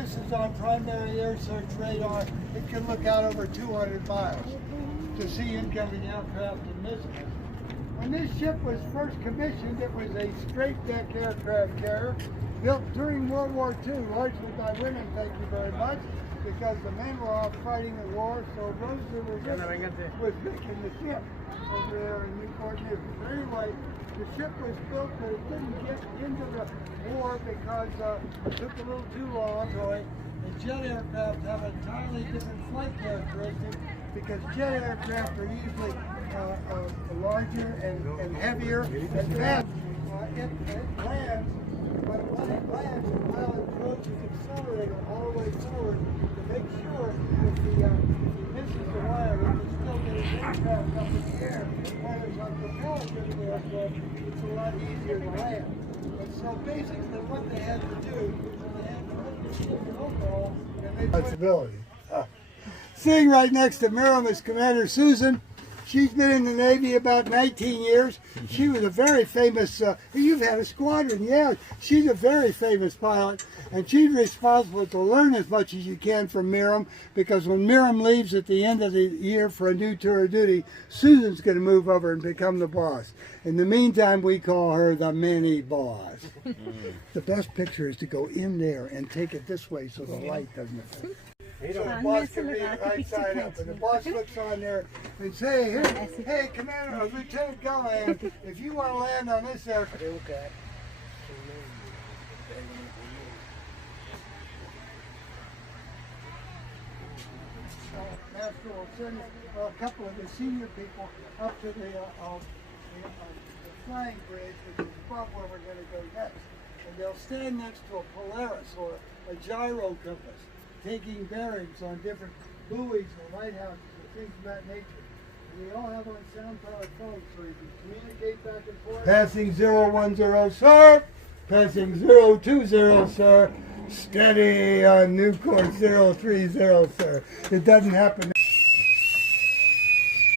this is on primary air search radar. It can look out over 200 miles to see incoming aircraft and missiles. When this ship was first commissioned, it was a straight deck aircraft carrier built during World War II, largely by women, thank you very much, because the men were off fighting the war, so Rosa was making the ship over there in Newport News. But anyway, the ship was built, but it didn't get into the war because it took a little too long. The jet aircraft have an entirely different flight characteristics because jet aircraft are usually larger and heavier and fast. It lands, but when it lands, the pilot throws his accelerator all the way forward to make sure that if he misses the wire, he can still get his aircraft up in the air. Whereas on propeller-driven aircraft, it's a lot easier to land. And so basically what they had to do, they had to put the ship in overhaul, and they put sitting right next to Miriam is Commander Susan. She's been in the Navy about 19 years. She was a very famous, you've had a squadron, yeah. She's a very famous pilot, and she's responsible to learn as much as you can from Miriam, because when Miriam leaves at the end of the year for a new tour of duty, Susan's going to move over and become the boss. In the meantime, we call her the mini boss. The best picture is to go in there and take it this way so the light doesn't affect. So the boss can be right side up, and the boss looks on there and say, hey, Commander, Lieutenant Galland, if you want to land on this aircraft. Master will send a couple of the senior people up to the flying bridge, which is above where we're going to go next. And they'll stand next to a Polaris or a gyro compass, taking bearings on different buoys and lighthouses and things of that nature. And we all have on sound-powered phones so you can communicate back and forth. Passing 010, sir. Passing 020, sir. Steady on new course 030, sir. It doesn't happen.